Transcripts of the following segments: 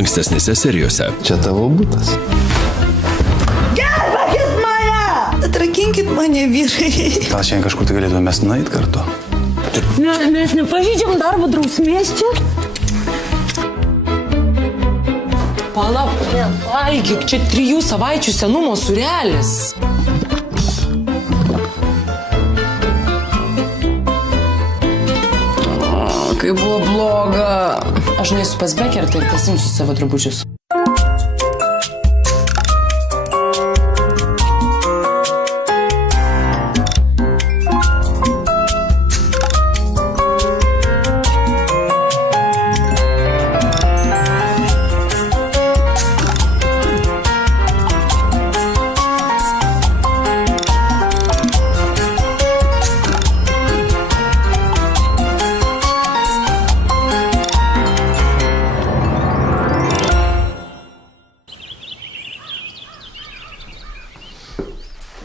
Ankstesnėse serijose. Čia tavo butas. Gelbėkit mane! Atrakinkit mane, vyrai. Gal šiandien kažkur tai galėtume mes nueit kartu? Ne, mes nepažydžiam darbo drausmės čia. Palauk, nepaikyk, čia 3 savaičių senumo sūrelis. Kai buvo bloga. Aš nueisiu pas Bekertą ir pasimsiu savo drabužius.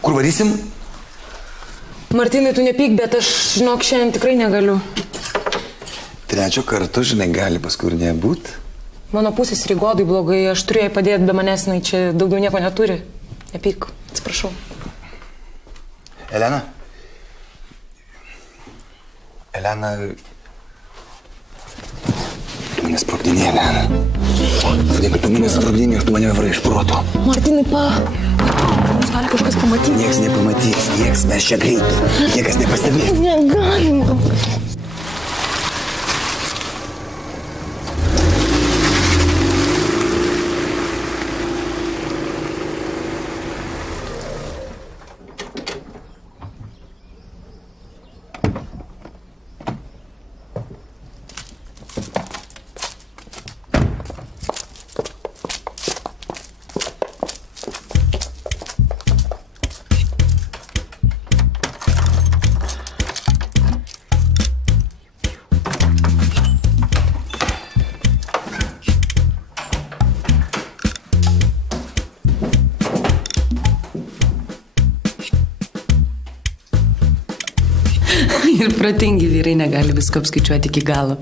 Kur varysim? Martynai, tu nepyk, bet aš, žinok, šiandien tikrai negaliu. 3 kartu, žinai, gali paskui ir nebūt. Mano pusės Rygodui blogai, aš turėjau padėti be manęs, jinai čia daugiau nieko neturi. Nepyk, atsiprašau. Elena? Elena... Tu mane sprogdini, Elena. Jeigu tu mane sprogdini, tu mane varai iš proto. Martynai, gali kažkas pamatyti. Niekas nepamatys, mes čia greitai. Niekas nepastebės. Negalima. Ir protingi vyrai negali visko apskaičiuoti iki galo.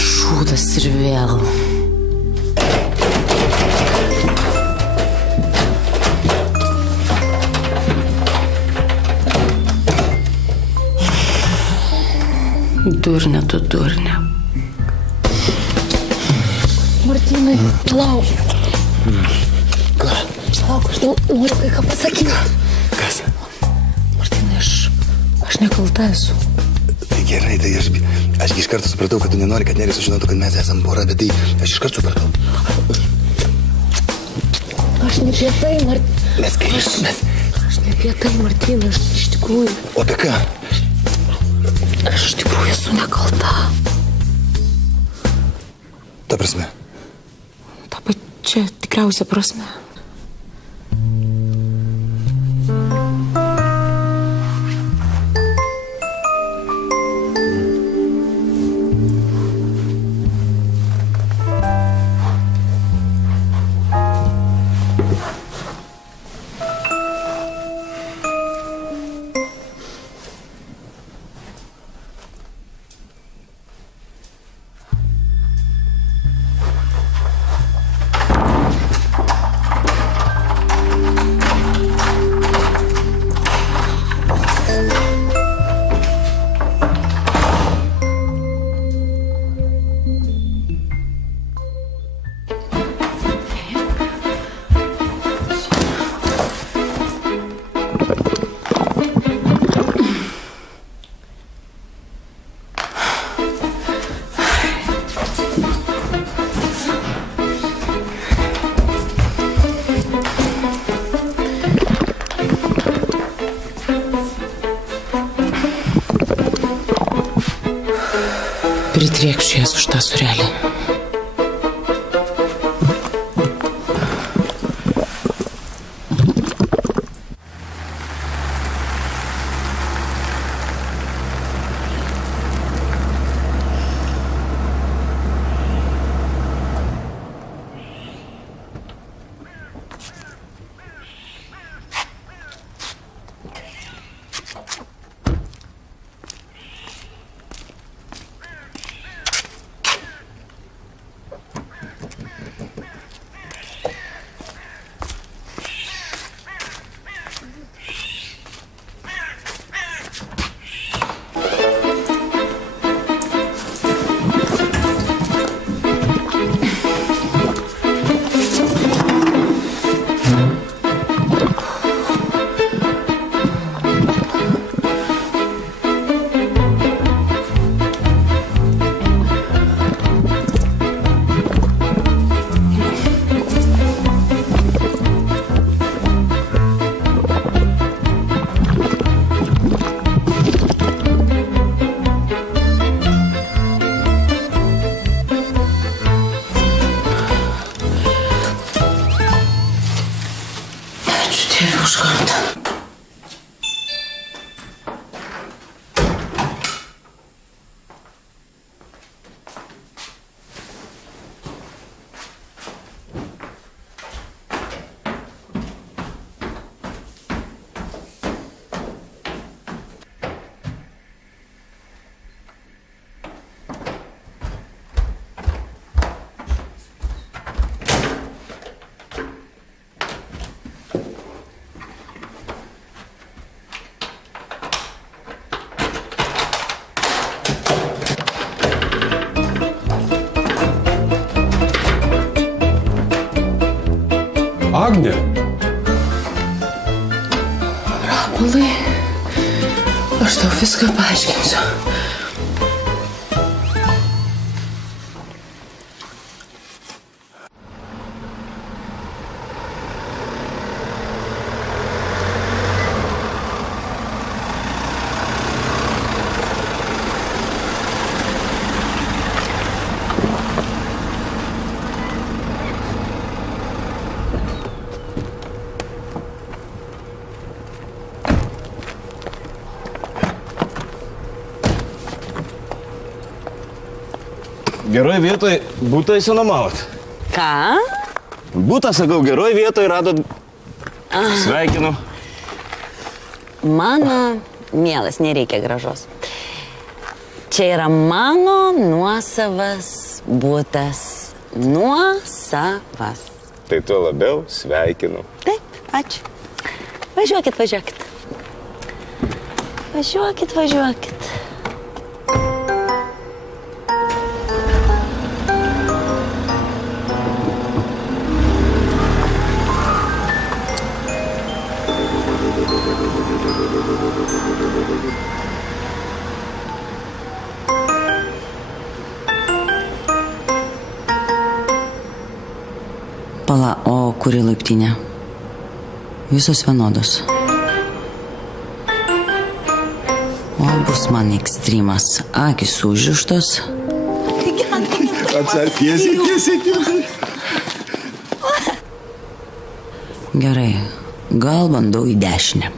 Šūdas ir vėl. Durnė, tu durnė. Martynai, palauk. Ką? Palauk, aš noriu kai ką pasakyti. Kas? Martynai, aš nekalta esu. Tai gerai, tai aš iš karto supratau, kad tu nenori, kad Nerijus sužinotų, kad mes esam pora, bet tai aš iš karto supratau. Aš ne apie tai, Martynai. Aš ne apie tai, Martynai, aš iš tikrųjų. O apie ką? Aš iš tikrųjų esu nekalta. Ta prasme? Ta pačia tikriausia prasme. Pritriekšiu jas už tą surelį. Agnė. Rapolai, aš tau viską paaiškinsiu. Geroj vietoj būtą įsinomavot. Ką? Būtą, sakau, geroj vietoj radot. Sveikinu. Mano mielas, nereikia gražos. Čia yra mano nuosavas būtas. Nuosavas. Tai tuo labiau sveikinu. Taip, ačiū. Važiuokit, važiuokit. Važiuokit, važiuokit. Pala, o kuri laiptinė? Visos vienodos. O bus man ekstremas. Akis užrištos. Tiesiai. Gerai, gal bandau į dešinę.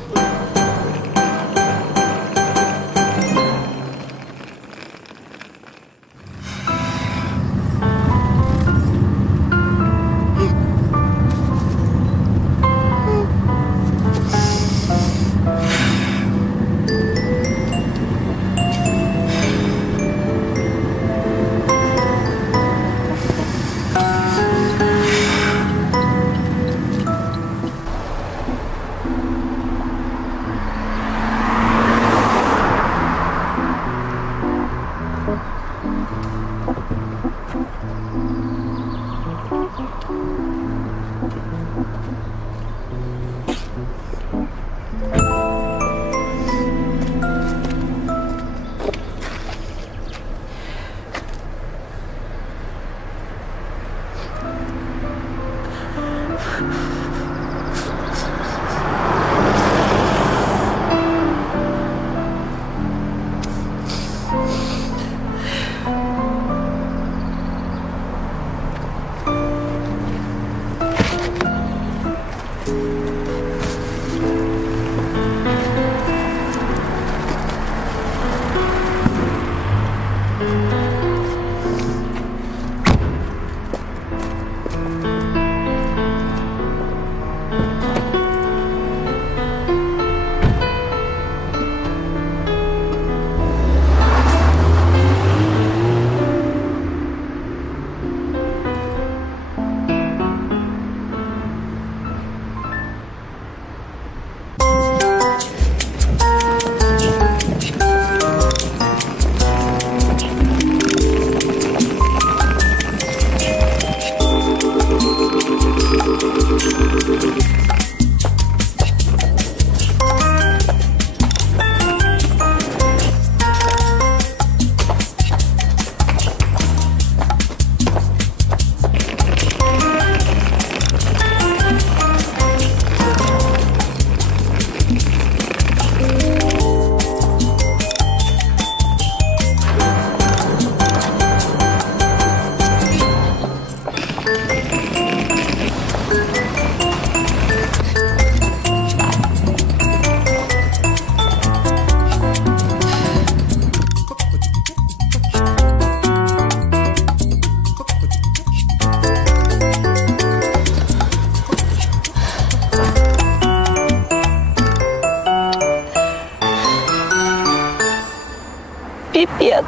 Пипец.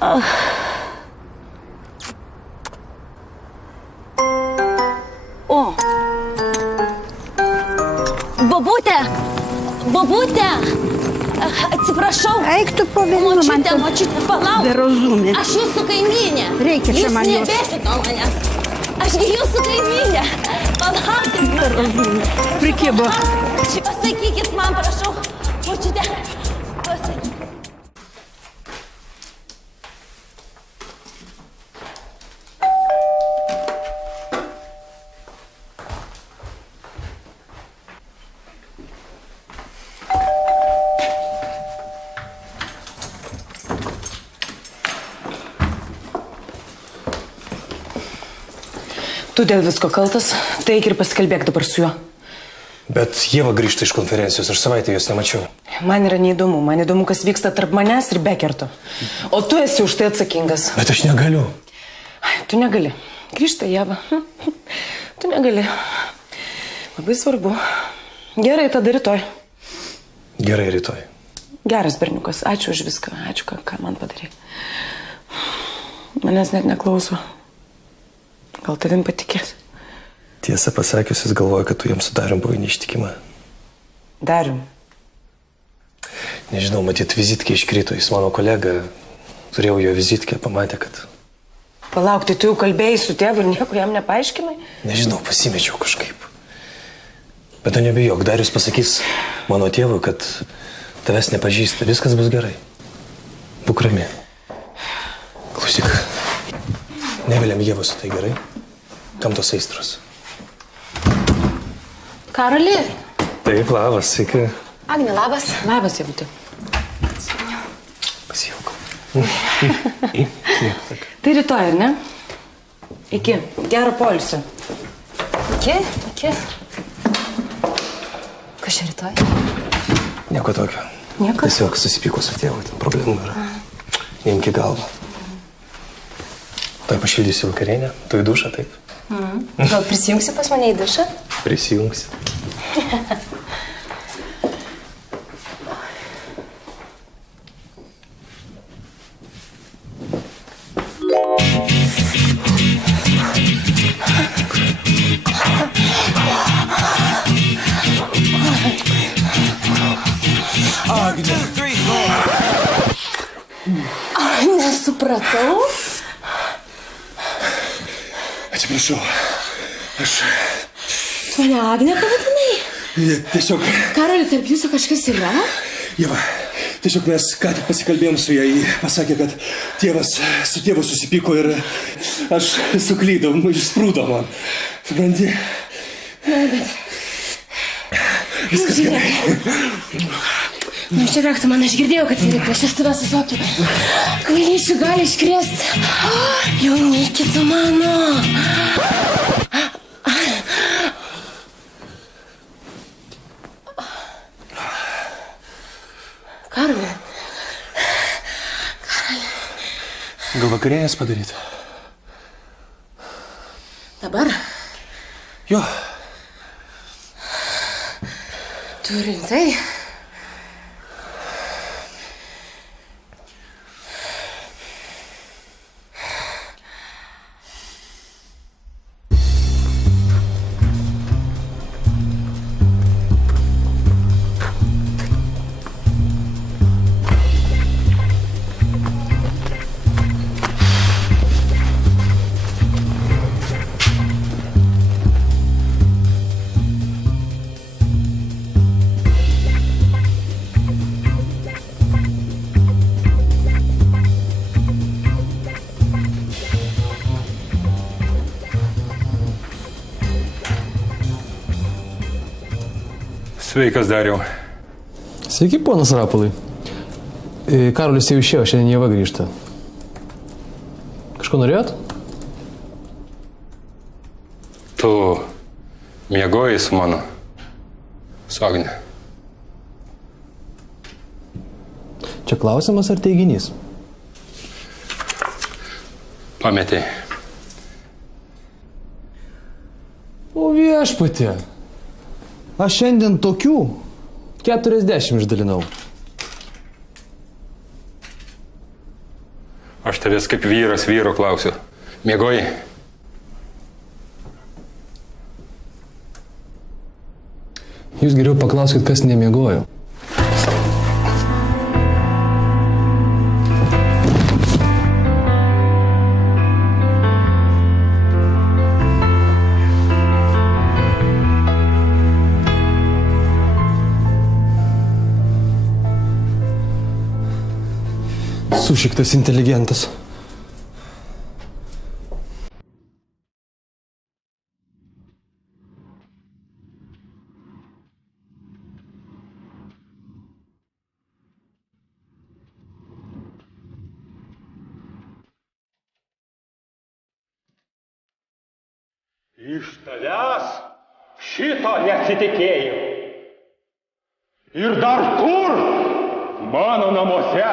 О! Бабуте! Бабуте! Atsiprašau. Eik tu po velnių, man Močiutė, močiutė, palauk. Berozumė. Aš jūsų kaimynė. Reikia čia man jos. Jūs nebėkit nuo manęs. Ašgi jūsų kaimynė. Palaukit. Berozumė. Prikibo. Pasakykit man, prašau. Močiutė, pasakykit. Tu dėl visko kaltas, tai eik ir pasikalbėk dabar su juo. Bet Ieva grįžta iš konferencijos, aš savaitę jos nemačiau. Man yra neįdomu, man įdomu, kas vyksta tarp manęs ir Bekerto. O tu esi už tai atsakingas. Bet aš negaliu. Tu negali. Grįžta Ieva. Tu negali. Labai svarbu. Gerai, tada rytoj. Gerai, rytoj. Geras berniukas, ačiū už viską, ačiū, ką man padarė. Manęs net neklauso. Gal tavim patikės? Tiesą pasakius, jis galvoja, kad tu jam su Darium buvai neištikima. Darium. Nežinau, matyt, vizitkę iškrito, jis mano kolega. Turėjau jo vizitkę, pamatė, kad... Palauk, tai tu jau kalbėjai su tėvu ir nieko jam nepaaiškinai? Nežinau, pasimečiau kažkaip. Bet tu nebijok, Darius pasakys mano tėvui, kad tavęs nepažįsta. Viskas bus gerai. Būk rami. Klausyk, neviliam Ievos, tai gerai? Kam tos aistros? Karoli. Taip, labas, sveiki. Agne, labas. Labas, Ievutė. Pasijauk. Tai rytoj, ar ne? Iki. Gero poilsio. Iki. Kas čia rytoj? Nieko tokio. Nieko? Tiesiog susipyko su tėvu, ten problemų yra. Neimk į galvą. Tai pašildysiu vakarienę, tu į dušą, taip? Gal prisijungsi pas mane į dušą? Prisijungsi. Nesupratau. Atsiprašau, aš... Tu mane Agne pavadinai? Tiesiog... Karoli, tarp jūsų kažkas yra? Ieva, tiesiog mes ką tik pasikalbėjom su ją, ji pasakė, kad tėvas su tėvu susipyko ir aš suklydau, išsprūdo man. Supranti? Na, bet... Viskas gerai. Čia rakta, man aš girdėjau, kad vyrai prieš šestuvės visokių kvailysčių gali iškrėsti. Jaunykit mano. Karoli. Gal vakarienės padaryti? Dabar? Jo. Tu rimtai? Sveikas, Dariau. Sveiki, ponas Rapolai. Karolis jau išėjo, šiandien Ieva grįžta. Kažko norėjot? Tu miegojai su mano, su Agne. Čia klausimas ar teiginys? Pametei. O viešpatė. Aš šiandien tokių 40 išdalinau. Aš tavęs kaip vyras vyro klausiu. Miegojai? Jūs geriau paklauskit, kas nemiegojo. Sušiktas inteligentas. Iš tavęs šito nesitikėjau. Ir dar kur? Mano namuose,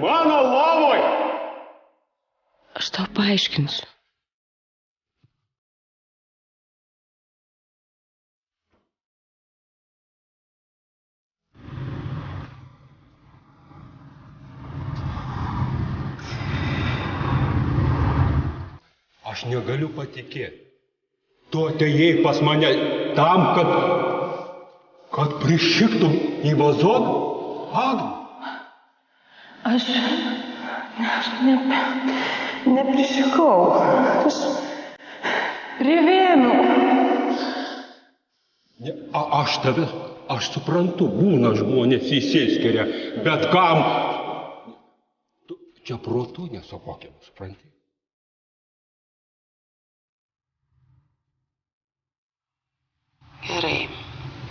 mano lovoj. Aš tau paaiškinsiu. Aš negaliu patikėti. Tu atėjai pas mane tam, kad prišiktum į vazoną? Agne. Aš neprišikau. Aš privėmiau. Aš suprantu, būna žmonės įsiskiria, bet kam? Tu čia protu nesuvokiam, supranti? Gerai.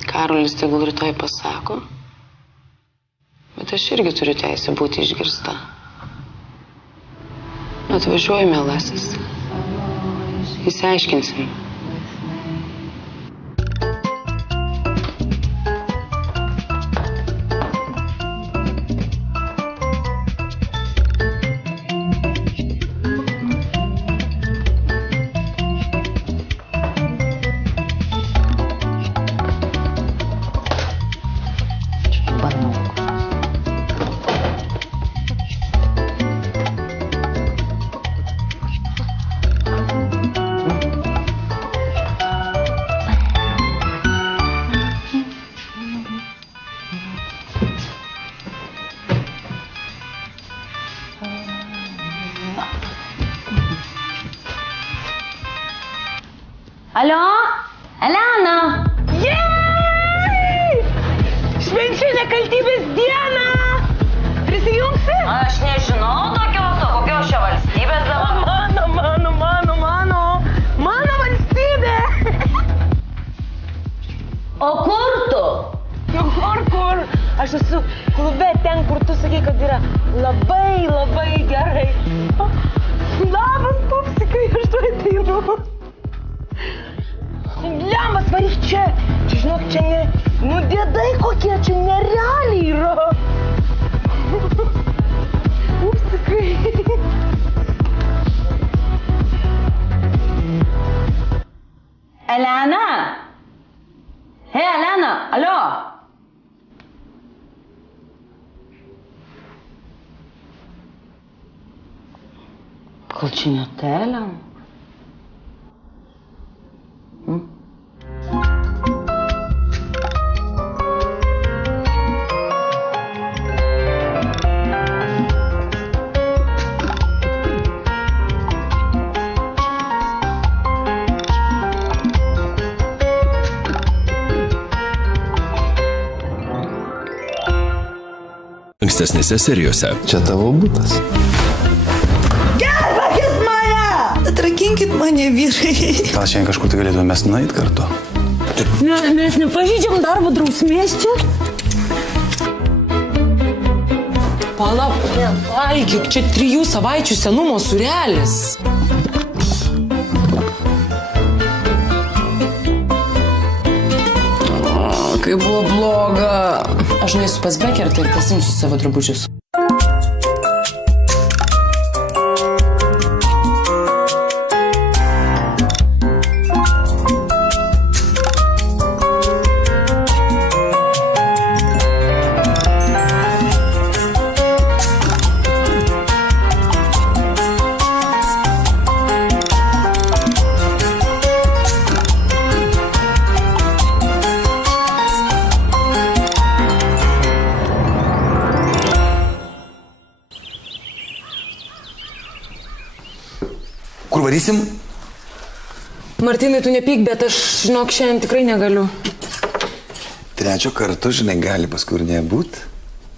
Karolis tegul rytoj pasako, bet aš irgi turiu teisę būti išgirsta. Atvažiuoju, mielasis. Įsiaiškinsim. Alio? Elena? Jei! Švenčiu nekaltybės dieną! Prisijungsi? Aš nežinau kokios čia valstybės dabar. Mano valstybė! O kur tu? Nu kur? Aš esu klube ten, kur tu sakai, kad yra labai gerai. Labas, pupsikai, aš tu ateinu. Lemmas, varyk čia! Čia, žinok, čia ne... Nu, dėdai kokie, čia nerealiai yra! Upsikai! Elena? Hei, Elena, alio? Gal čia ne ta Elena? Ankstesnėse serijose. Čia tavo butas. Gelbėkit mane! Atrakinkit mane, vyrai. Gal šiandien kažkur tai galėtume mes nueit kartu? Mes nepažydžiam darbo drausmės čia. Palauk, nepaikyk, čia 3 savaičių senumo sūrelis. Kai buvo bloga. Aš nueisiu pas Bekertą ir pasimsiu savo drabužius. Kur varysim? Martynai, tu nepyk, bet aš, žinok, šiandien tikrai negaliu. 3 kartu, žinai, gali paskui ir nebūt.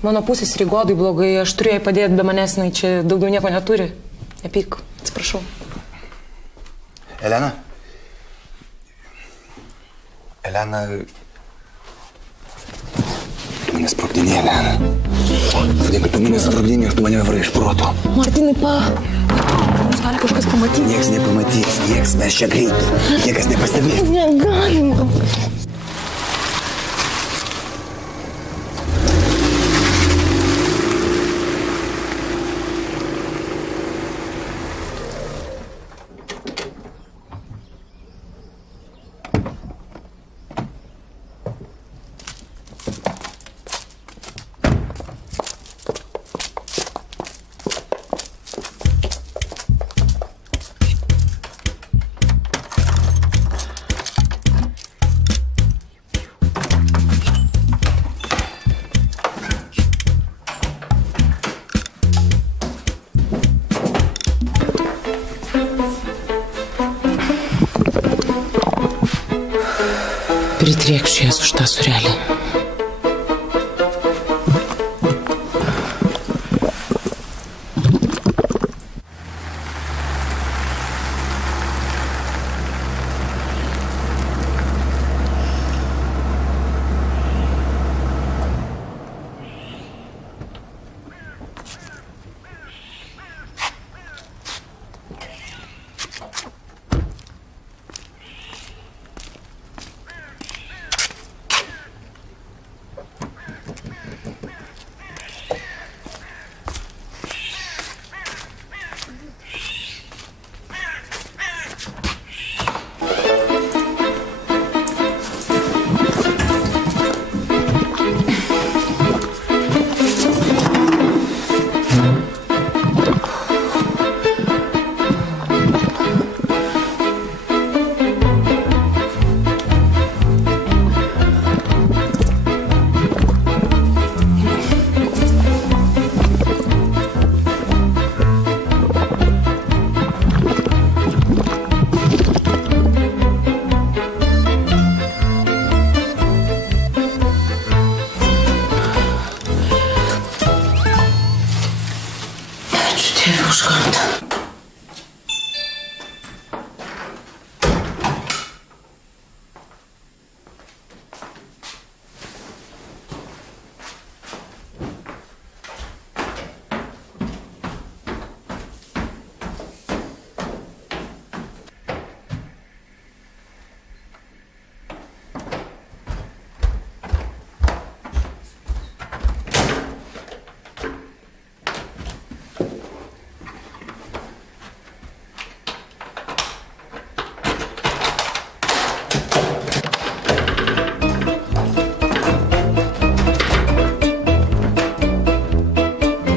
Mano pusės Rygodai blogai, aš turiu jai padėti, be manęs jinai čia daugiau nieko neturi. Nepyk, atsiprašau. Elena? Elena... Tu mane sprogdini, Elena. Kodėl tu mane sprogdini, aš tu mane varai iš proto. Martinai, mus gali kažkas pamatyti. Niekas nepamatys, mes čia greitai. Niekas nepastebės. Negalima. Pritriekšiu jas už tą surelį.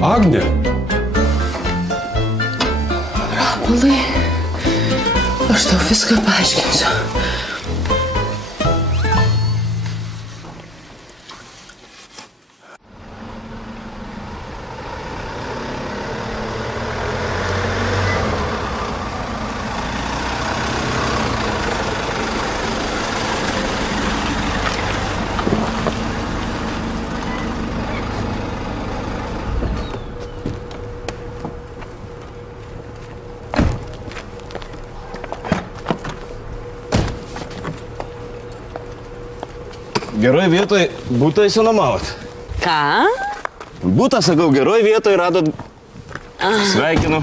Agne. Rapolai, aš tau viską paaiškinsiu. Geroj vietoj butą įsinomavot. Ką? Butą, sakau, geroj vietoj radot. Sveikinu.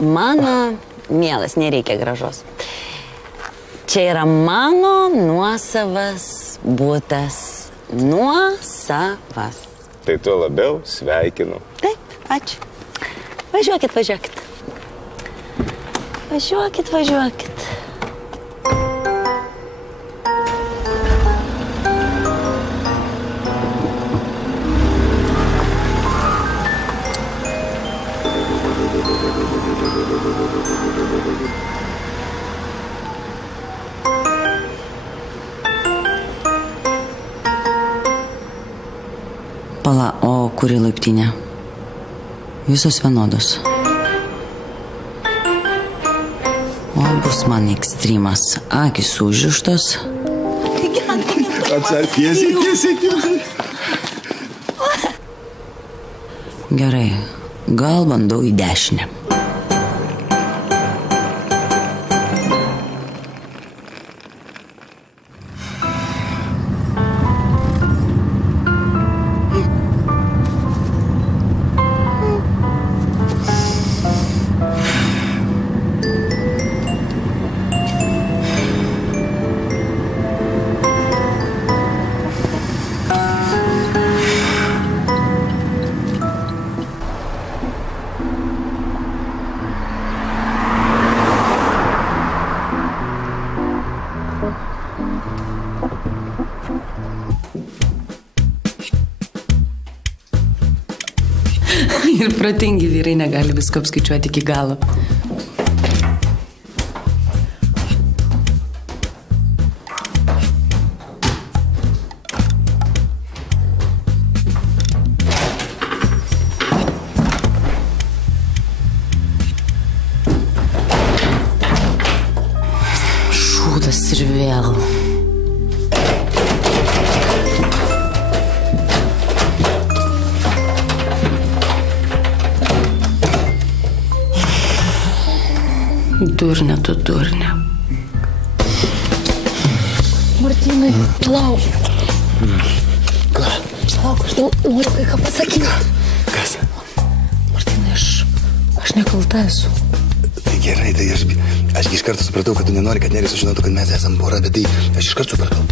Mano mielas, nereikia gražos. Čia yra mano nuosavas butas. Nuosavas. Tai tuo labiau sveikinu. Taip, ačiū. Važiuokit, važiuokit. Važiuokit, važiuokit. Pala, o kuri laiptinė? Visos vienodos. O bus man ekstremas. Akis užrištos. Atsarg, tiesiai. Gerai, gal bandau į dešinę. Ir protingi vyrai negali visko apskaičiuoti iki galo. Šūdas ir vėl. Durnė, tu durnė. Martynai, palauk. Palauk, aš noriu kai ką pasakyti. Kas? Martynai, aš nekalta esu. Tai gerai, tai aš iš karto supratau, kad tu nenori, kad Nerijus sužinotų, kad mes esam pora, bet tai aš iš karto supratau.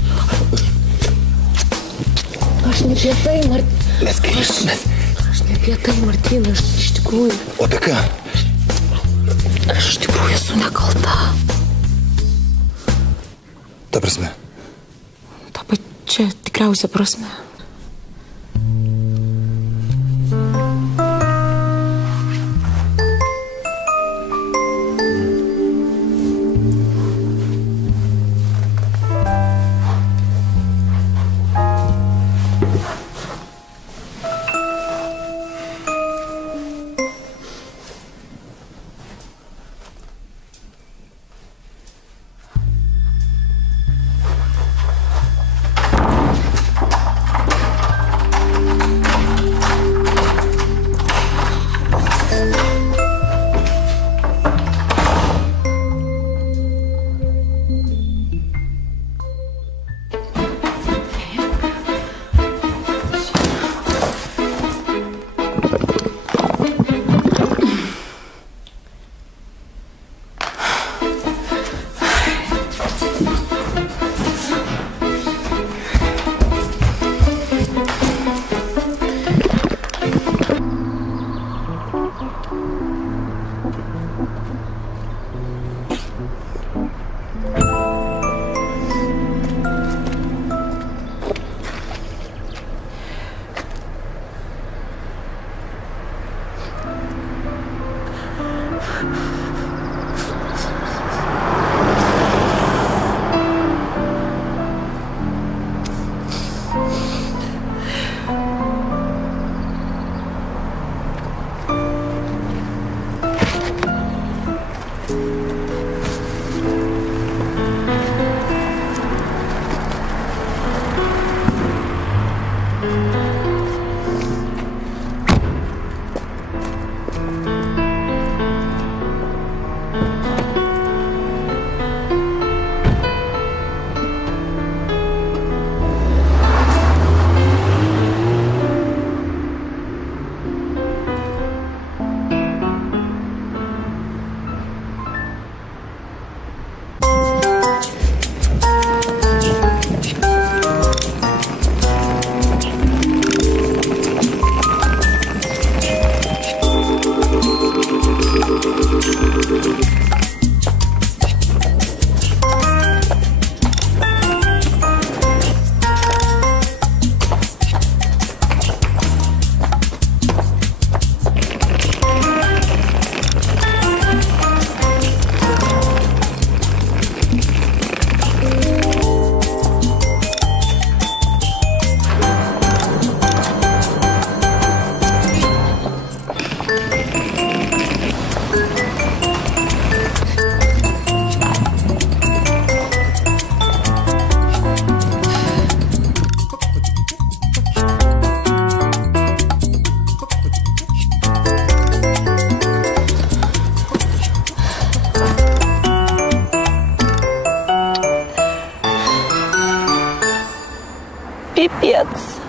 Aš ne apie tai, Martynai. Mes kaip? Aš ne apie tai, Martynai, aš iš tikrųjų. O apie ką? Aš iš tikrųjų esu nekalta. Ta prasme? Ta pačia tikriausia prasme. Пипец.